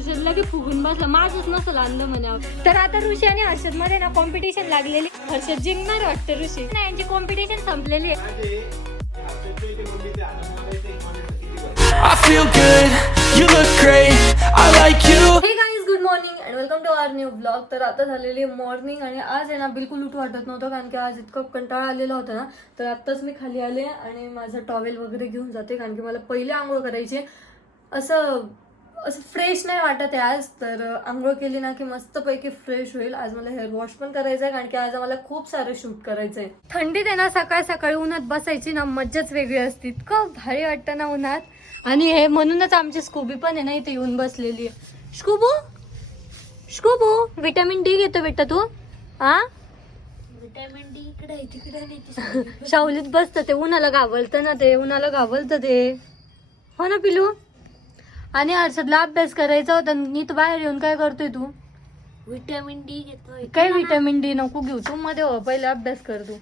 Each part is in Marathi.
हर्षदला की फुगून बसला. माझंच नसल आणलं म्हणे तर आता ऋषी आणि हर्षदमध्ये ना कॉम्पिटिशन लागलेली. हर्षद जिंकणार वाटतं ऋषी. नाही यांची कॉम्पिटिशन संपलेली आहे. हे good morning and welcome to our new blog तर आता झालेली मॉर्निंग आणि आज आहे ना बिलकुल उठ वाटत नव्हतं कारण की आज इतकं कंटाळा आलेला होता ना. तर आत्ताच मी खाली आले आणि माझं टॉवेल वगैरे घेऊन जाते कारण की मला पहिले आंघोळ करायची. असं असं फ्रेश नाही वाटत आहे आज तर आंघोळ केली ना की मस्तपैकी फ्रेश होईल. आज मला हेअर वॉश पण करायचं आहे कारण की आज आम्हाला खूप सारं शूट करायचं आहे थंडीत आहे ना सकाळ सकाळी उन्हात बसायची ना मज्जाच वेगळी असते. इतकं भारी वाटतं ना उन्हात. आणि हे म्हणूनच आमची स्कूबी पण आहे ना इथे येऊन बसलेली आहे. स्कूबू स्कूबू विटॅमिन डी घेतो बेटा तू. हा विटॅमिन डी इकडे आहे, तिकडे नाही ती सावलीत बसतं ते उन्हाला घाबरतं ना ते उन्हाला घाबरतं ते. हो ना पिलू? आणि हर्षदला अभ्यास करायचा होता. नीट बाहेर येऊन काय करतोय तू? विटॅमिन डी घेतोय. काय विटॅमिन डी नको घेऊ. तू मध्ये हो पहिले अभ्यास कर तू.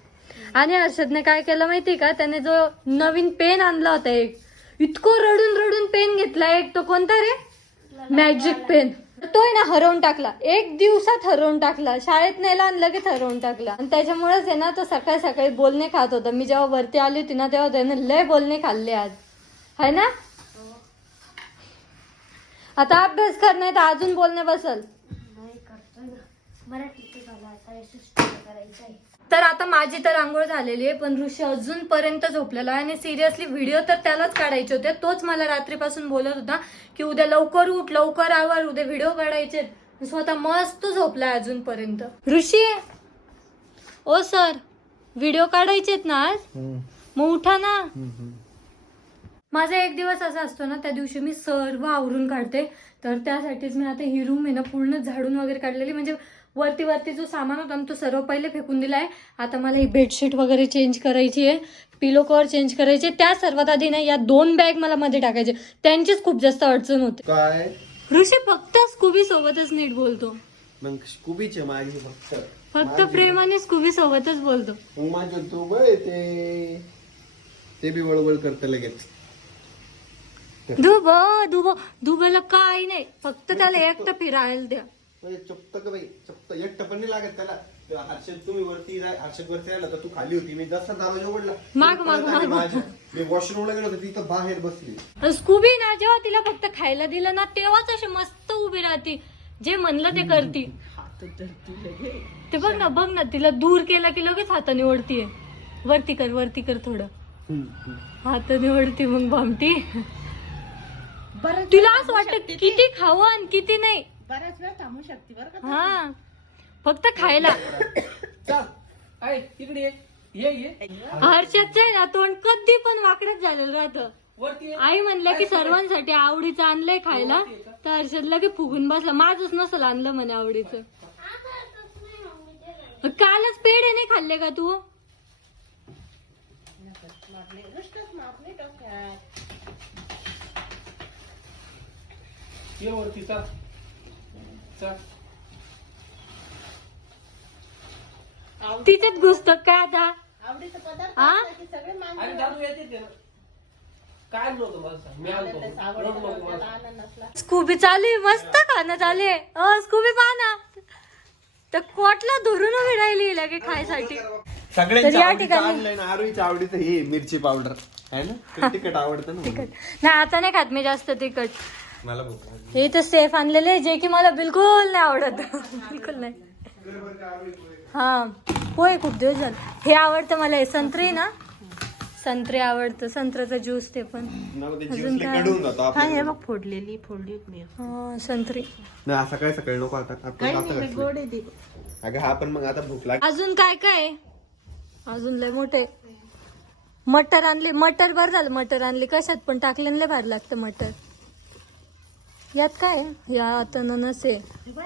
आणि हर्षदने काय केलं माहितीये का? त्याने जो नवीन पेन आणला होता एक. इतकं रडून रडून पेन घेतला एक. तो कोणता रे? Magic pen. तो आहे ना हरवून टाकला. एक दिवसात हरवून टाकला. शाळेत नेला आणि लगेच हरवून टाकला. आणि त्याच्यामुळेच आहे ना तो सकाळी सकाळी बोलणे खात होता. मी जेव्हा वरती आली होती ना तेव्हा त्याने लय बोलणे खाल्ले आज. है ना? आता अभ्यास कर नाही तर अजून बोलणे बसल. नाही करतोय ना. मराठी ते मला आता SST करायचं आहे. तर आता माझी तर आंघोळ झालेली आहे पण ऋषी अजूनपर्यंत झोपलेला आहे आणि सिरियसली व्हिडिओ तर त्यालाच काढायचे होते. तोच मला रात्रीपासून बोलत होता की उद्या लवकर उठ लवकर आवर उद्या व्हिडिओ काढायचे स्वतः मस्त झोपलाय अजूनपर्यंत. ऋषी ओ सर व्हिडिओ काढायचेत ना आज? मग उठा ना. माझा एक दिवस असा असतो ना त्या दिवशी मी सर्व आवरून काढते. तर त्यासाठीच मी आता ही रूम आहे ना पूर्ण झाडून वगैरे काढलेली. म्हणजे वरती वरती जो सामान होता ना तो सर्व पहिले फेकून दिलाय आता मला ही बेडशीट वगैरे चेंज करायची आहे. पिलो कवर चेंज करायचे त्या सर्वात आधी ना या दोन बॅग मला मध्ये टाकायचे. त्यांचीच खूप जास्त अडचण होते. काय? ऋषी फक्त स्कूबी सोबतच नीट बोलतो. मग स्कूबीचे माझे फक्त. फक्त प्रेमाने स्कूबी सोबतच बोलतो. मग माझे तू बय ते ते बी वळवळ करत लगेच. धुब धुब. धुबला काय नाही. फक्त त्याला एकटं फिरायला द्या. चुपत का बाई? चुपत. एकटं पण नाही लागत त्याला. ते हर्षद तुम्ही वरती राह- हर्षद वरती राहिला तर तू खाली होती. मी जसा दरवाजा उघडला माग, माग, माग. माझ्या. मी वॉशरूमला गेलो होतो. तिथं बाहेर बसली. स्कूबी ना जेव्हा तिला फक्त खायला दिलं ना तेव्हाच अशी मस्त उभी राहते. जे म्हणलं ते करती. ते बघ ना बघ ना तिला दूर केला की लगेच हाताने ओढतीये. वरती कर वरती कर थोडं. हाताने ओढते मग भामटी. तिला असं वाटतं किती खावं आणि किती नाही? बऱ्याच वेळ थांबू शकते बरं का हा. फक्त खायला. चल. आहे इकडे ये. ये ये. हर्षदचं आहे ना तोंड कधी पण वाकडच झालेलं राहतं. वरती ये. आई म्हणल्या की सर्वांसाठी आवडीचं आणलंय खायला तर हर्षदला की फुगून बसला. माझंच नसल आणलं म्हणे आवडीचं. कालच पेढे नाही खाल्ले का तू? डोक्यात. ये वरती तिच्यात घुसत काय आता? आवडीचे पदार्थ हा? असले की सगळे आणि मागतात दादू येते ते. ना काय नव्हतं मला सांग? मी आणतो त्याला रडू आवडतं नको मला. त्याला आनंद नसला स्कूबी चालू आहे मस्त खाणं चालू आहे अ स्कूबी पहा ना तर कोटला धरून उभी राहिली लगे खायसाठी. तर या सगळ्यांच्या आवडीचं ठिकाणी- आणलंय ना आरोहीच्या आवडीचं हे मिरची पावडर आहे ना? तिखट आवडतं ना म्हणून. नाही आता नाही खात मी जास्त तिखट. मला भूक लागली. हे तर सेफ आणलेले जे की मला बिलकुल नाही आवडत. बिलकुल नाही. हा होय खूप दिवस झाले. हे आवडतं मला हे संत्री ना. संत्री आवडतं संत्र्याचा ज्यूस ते पण. अजून काय? हा हे बघ फोडलेली फोडली मी. हा संत्री. नाही सकाळी सकाळी नको आता. आपण काही आता नाही मी घातली. गोडे दे अगं हा पण मग आता भूक लागली अजून काय काय? अजून लय मोठे. मटर आणले मटर बर झालं मटर आणली. कशात पण टाकले लय भारी लागतं मटर. यात काय? यात अननस आहे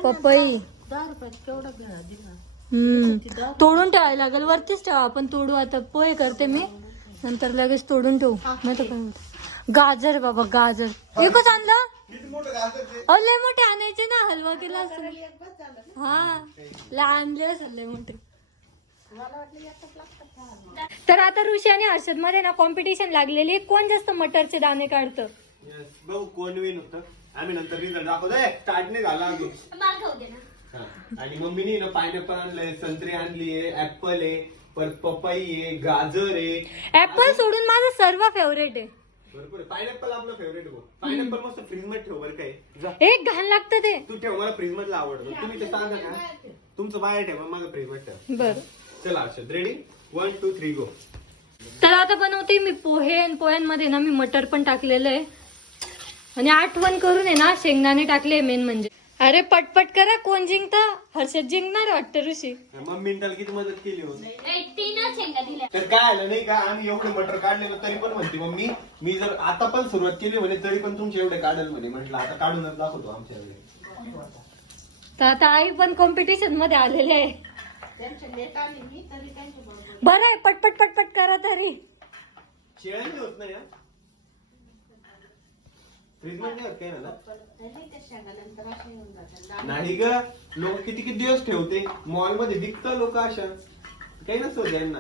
पपई. दहा रुपयात केवढा दिला हम्म. तोडून ठेवायला लागेल. वरतीच ठेवा. आपण तोडू आता. पोहे करते मी. नंतर लगेच तोडून ठेवू. नाही तर काय? गाजर बाबा गाजर. एकच आणलं? अहो, लय मोठे आणायचे ना. हलवा केला असतो हा. लय आणले असेल लय मोठे. तर आता ऋषी आणि हर्षदमध्ये ना कॉम्पिटिशन लागलेली कोण जास्त मटरचे दाणे काढतं? बघू कोण विन होतं? आम्ही नंतर रिझल्ट दाखवतो. स्टार्ट नाही झाला अजून. माल खाऊ दे ना. हा. आणि मम्मीनी ना पायनॅपल आणलंय संत्री आणली आहे ऍपल आहे परत पपई आहे गाजर आहे. ऍपल सोडून माझं सर्व फेवरेट आहे. भरपूर पायनॅपल आपलं फेवरेट गो पायनॅपल मस्त फ्रीजमध्ये ठेव बरं काय जा. एक घाण लागतं ते. तू ठेव मला फ्रीज मधलं आवडतं. तुम्ही ते सांगा का तुमचं बाहेर ठेवा माझं फ्रीजमध्ये ठेव. बर. चला Harshad ready one two three go तर आता बनवते मी पोहे. आणि पोह्यांमध्ये ना मी मटर पण टाकलेलं आहे. आणि आठवण करून आहे ना शेंगदाणे टाकले मेन म्हणजे. अरे पटपट करा कोण जिंकतं? हर्षद जिंकणार वाटतं ऋषी. त्याला किती मदत केली होती? ए, तीनच शेंगा दिल्या. तर काय आलं नाही का? आम्ही एवढे मटर काढलेलं तरी पण म्हणते मम्मी मी जर आता पण सुरुवात केली म्हणे तरी पण तुमचे एवढे काढेल म्हणे. म्हटलं आता काढूनच दाखवतो आमच्या तर आता आई पण कॉम्पिटिशनमध्ये आलेले आहे. बरं आहे पटपट पटपट करा तरी. शेळ्यांनी होत नाही काय ना नाही ग. लोक किती किती दिवस ठेवते? मॉलमध्ये विकत लोक अशा. काही नसतं त्यांना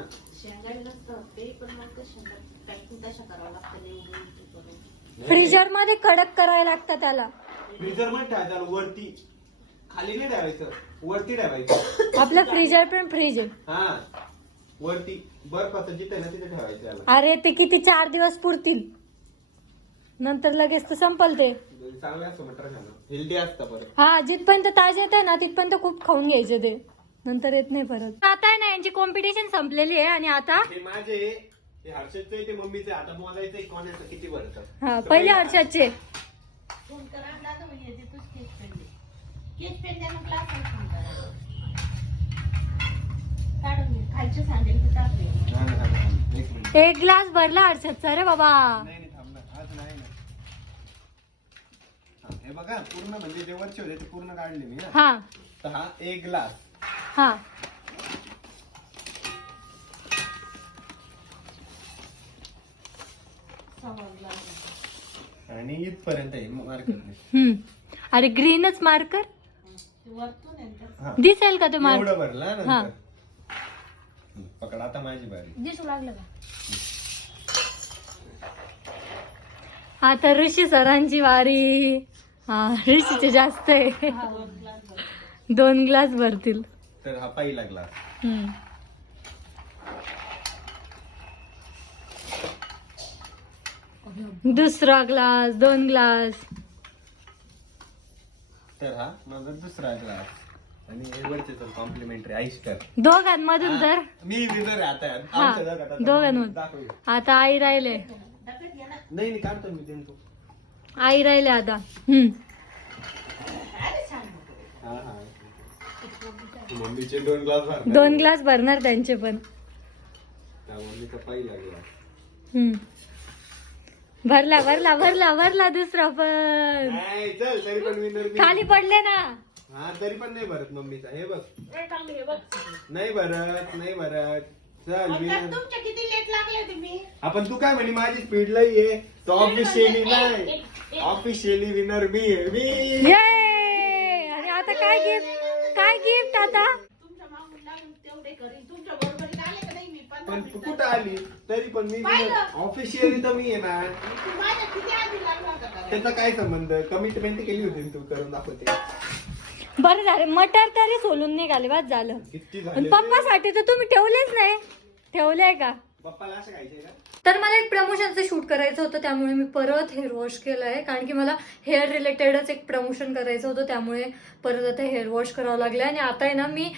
फ्रीजरमध्ये कडक करायला लागतं त्याला. फ्रीजरमध्ये ठेवायचं वरती. खाली नाही ठेवायचं. वरती ठेवायचं. आपलं फ्रीजर पण फ्रीज आहे. हा. वरती. बर्फाचं जिथे ना तिथे ठेवायचं याला अरे ते किती चार दिवस पुरतील. नंतर लगेच तर संपल ते चांगलं असतं मटर खाणं. हेल्दी असतं परत. हा जिथपर्यंत ताजे येते ना तिथपर्यंत खूप खाऊन घ्यायचे ते. नंतर येत नाही परत. आता आहे ना यांची कॉम्पिटिशन संपलेली आहे आणि आता हे माझे हे हर्षदचे ते मम्मीचे आता मोजायचं कोणाचं किती भरतं हा पहिले हर्षदचे. फोन करा लागलं म्हणजे येते तूच केस पेंडे केस पेंड्यानं क्लास फोन करा काढून घे. खालचे सांडेल तर टाकले. एक मिनिट. एक ग्लास भरला हर्षदचा. रे बाबा. नाही नाही थांब ना आज नाही ना हा, बघा पूर्ण म्हणजे जे वरचे होते ते पूर्ण काढले मी हा. हा. तर हा एक ग्लास. हा. आणि इथपर्यंत आहे मार्केट हम्म. अरे ग्रीनच मार्कर हा. दिसेल का तो मार्कर एवढं भरला हा. नंतर. पकड आता माझी बारी. दिसू लागलं का? आता ऋषी सरांची वारी. हा ऋषीचे जास्त आहे. दोन ग्लास भरतील. तर हा पहिला ग्लास. हम्म. दुसरा ग्लास दोन ग्लास. तर हा माझा दुसरा ग्लास. आणि हे वरचे तर कॉम्प्लिमेंटरी आईस्टर दोघांमधून तर? मी विनर आहे आता. हा, आमच्या जगात आता दोघांमधून. दाखव. आता आई राहिले. नाही नाही काढतो मी त्यांचं आई राहिले आता. हम्म. मम्मीचे दोन ग्लास दोन ग्लास भरणार त्यांचे पण. भरला भरला भरला भरला दुसरा पण. नाही चल तरी पण विनर खाली पडले ना. हा तरी पण नाही भरत मम्मीचा. हे बघ. नाही भरत नाही भरत. चल विनर तुमच्या किती लेट लागले तुम्ही? आपण तू काय म्हणे माझी स्पीड लई आहे. तो ऑफिशियली नाही. ऑफिशियली विनर मी आहे. मी ये आणि आता काय गिफ्ट काय गिफ्ट आता? तुमच्या मागून लागून तेवढे करीन. तुमच्या बरोबरीत आले का नाही मी? पंधरा पण तू मिनिटात कुठं आली? तरी पण मी ऑफिशियली तर मी आहे ना. तू माझ्या किती आधी लागला होता? करायला? त्याचा काय संबंध? कमिटमेंट केली होती ना तू? करून दाखवते. बरं झाले. मटर तरी सोलून निघाले बाद झालं. किती आणि झाले पप्पासाठी तर तुम्ही ठेवलेच नाही. ठेवलंय का? पप्पाला असं खायचंय का? तर मला एक प्रमोशनचं शूट करायचं होतं त्यामुळे मी परत हेअर वॉश केलं आहे कारण की मला हेअर रिलेटेडच एक प्रमोशन करायचं होतं त्यामुळे परत आता हेअर वॉश करावं लागलं आणि आता आहे ना मी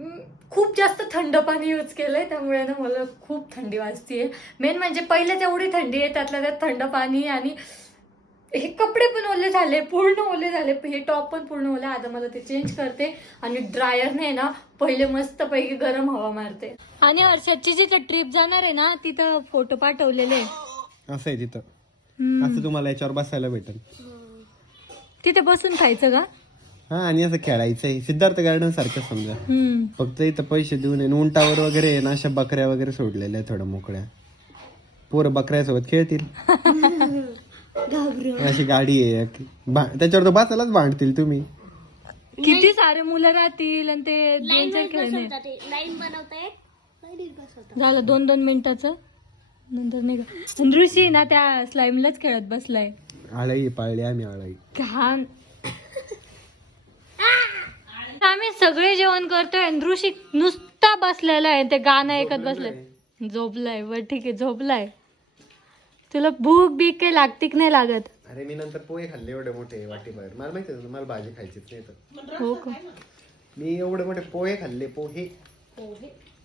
म, खूप जास्त थंड पाणी यूज केलंय त्यामुळे ना मला खूप थंडी वाजतीये. मेन म्हणजे पहिलेच एवढी थंडी आहे त्यातल्या त्यात थंड पाणी आणि हे कपडे पण ओले झाले पूर्ण ओले झाले. हे टॉप पण पूर्ण ओले. आता मला ते चेंज करते. आणि ड्रायरने ना पहिले मस्त पैकी गरम हवा मारते. आणि हर्षदची जिथं ट्रिप जाणार आहे ना तिथं फोटो पाठवलेले. असं आहे तिथं. असं तुम्हाला याच्यावर बसायला भेटेल. तिथे बसून खायचं का? हा आणि असं खेळायचं आहे सिद्धार्थ गार्डन सारखं समजा. फक्त इथं पैसे देऊन उंटावर वगैरे ना अशा बकऱ्या वगैरे सोडलेल्या थोड्या मोकळ्या. पोरं बकऱ्यासोबत खेळतील. अशी गाडी आहे बा- त्याच्यावर तर बसायलाच भांडतील तुम्ही. किती सारे मुलं राहतील आणि ते दोन चार खेळणे. लाईन बनवताय झालं दोन दोन मिनिटाचं. नंतर नाही का आणि ऋषी ना त्या स्लाईमलाच खेळत बसलाय. आळई पाळली आम्ही आळई. घाण. आम्ही सगळे जेवण करतोय आणि ऋषी नुसता बसलेला आहे. ते गाणं ऐकत बसले. झोपलाय. बर ठीक आहे झोपलाय. तुला भूक बीक काही लागती की नाही लागत. अरे मी नंतर पोहे खाल्ले एवढे मोठे वाटीभर. मला माहिती आहे मला भाजी खायचीच नाही तर. हो का? मी एवढे मोठे पोहे खाल्ले पोहे.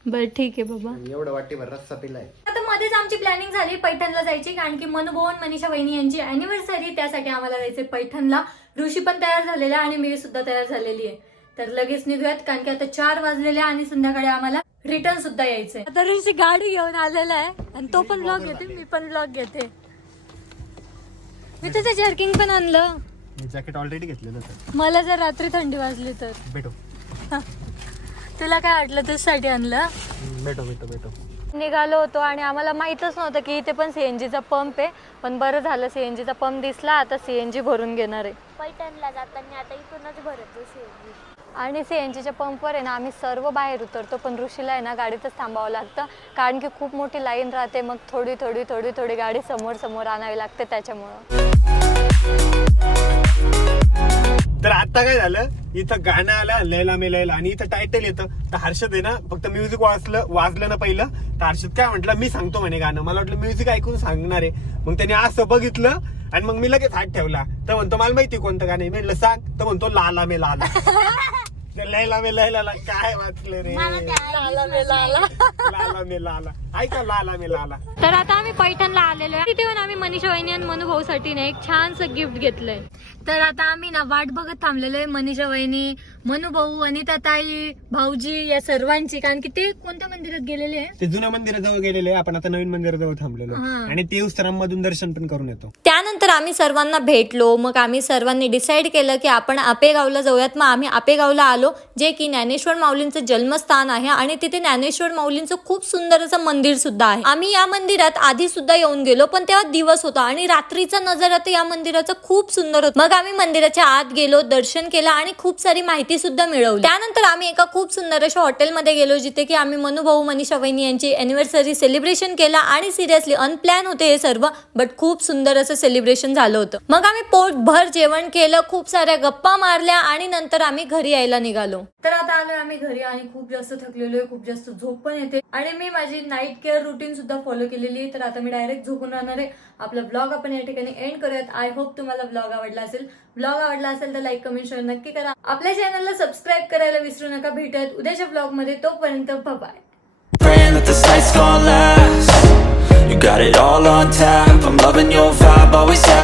बर ठीक आहे बाबा. आणि एवढं वाटीभर रस्सा पिलाय. आता मध्येच आमची प्लॅनिंग झाली पैठणला जायची कारण की मनभवन मनीषा वहिनी यांची अॅनिव्हर्सरी त्यासाठी आम्हाला जायचे पैठणला. ऋषी पण तयार झालेला आणि मी सुद्धा तयार झालेली आहे. तर लगेच निघूयात कारण की आता चार वाजलेले आणि संध्याकाळी आम्हाला रिटर्न सुद्धा यायचंय. आता ऋषी गाडी घेऊन आलेला आहे आणि तो पण ब्लॉग घेते मी पण ब्लॉग घेते. मी तुझं जर्किंग पण आणलं. मी जॅकेट ऑलरेडी घेतलेलं मला जर रात्री थंडी वाजली तर. भेटो. तुला काय वाटलं त्यासाठी आणलं? भेटो भेटो भेटो. निघालो होतो आणि आम्हाला माहीतच नव्हतं की इथे पण सीएनजीचा पंप आहे. पण बरं झालं सीएनजीचा पंप दिसला आता सीएनजी भरून घेणार आहे. पैठणला जाताना आता इथूनच भरतो शेवटी आणि सीएनजीच्या पंपवर आहे ना आम्ही सर्व बाहेर उतरतो पण ऋषीला आहे ना गाडीतच थांबावं लागतं. कारण की खूप मोठी लाईन राहते मग थोडी थोडी थोडी थोडी गाडी समोर समोर आणावी लागते त्याच्यामुळं. तर आता काय झालं? इथं गाणं आलं लैला मे लैला आणि इथं टायटल येतं. तर हर्षद आहे ना फक्त म्युझिक वाचलं वाजलं ना पहिलं. तर हर्षद काय म्हटलं? मी सांगतो म्हणे गाणं. मला वाटलं म्युझिक ऐकून सांगणार आहे. मग त्याने असं बघितलं आणि मग मी लगेच हात ठेवला. तर म्हणतो मला माहिती कोणतं गाणं आहे? मी म्हटलं सांग. तर म्हणतो लाला मे लाला. तर लैला मे लैला काय वाचलं रे? लाला मे लाला. ऐका लाला मे लाला. तर आता आम्ही पैठणला आलेलो आहे. तिथे पण आम्ही मनीषा वहिनी आणि मनु भाऊसाठी ना एक छानसं गिफ्ट घेतलंय. तर आता आम्ही ना वाट बघत थांबलेलो आहे मनीषा वहिनी मनु भाऊ अनिता ताई भाऊजी या सर्वांची कारण की ते कोणत्या मंदिरात गेलेले आहे ते जुन्या मंदिराजवळ गेलेले आपण आता नवीन मंदिराजवळ थांबलेलो हा. आणि ते दर्शन पण करून येतो. त्यानंतर आम्ही सर्वांना भेटलो. मग आम्ही सर्वांनी डिसाईड केलं की आपण आपेगावला जाऊयात. मग आम्ही आपेगावला आलो जे की ज्ञानेश्वर माऊलींचं जन्मस्थान आहे आणि तिथे ज्ञानेश्वर माऊलींचं खूप सुंदर असं मंदिर सुद्धा आहे. आम्ही या मंदिरात आधी सुद्धा येऊन गेलो पण तेव्हा दिवस होता आणि रात्रीचा नजारा तर या मंदिराचा खूप सुंदर होता. मग आम्ही मंदिराच्या आत गेलो दर्शन केलं आणि खूप सारी माहिती सुद्धा मिळवली. त्यानंतर आम्ही एका खूप सुंदर अशा हॉटेलमध्ये गेलो जिथे की आम्ही मनुभाऊ मनीषा वहिनी यांची अॅनिव्हर्सरी सेलिब्रेशन केला आणि सिरियसली अनप्लॅन होते हे सर्व बट खूप सुंदर असं सेलिब्रेशन झालं होतं. मग आम्ही पोटभर जेवण केलं खूप साऱ्या गप्पा मारल्या आणि नंतर आम्ही घरी यायला निघालो. तर आता आलोय आम्ही घरी आणि खूप जास्त थकलेलो आहे खूप जास्त झोप पण येते. आणि मी माझी नाईट केअर रुटीन सुद्धा फॉलो केलेली आहे. तर आता मी डायरेक्ट झोपून राहणार आहे. आपला ब्लॉग आपण या ठिकाणी एंड करूयात. आय होप तुम्हाला ब्लॉग आवडला असेल. ब्लॉग आवडला असेल तर लाईक कमेंट शेअर नक्की करा. आपल्या चॅनलला सबस्क्राईब करायला विसरू नका. भेटत उद्याच्या ब्लॉगमध्ये. तोपर्यंत bye that this night's gonna last You got it all on tap. I'm loving your vibe, always have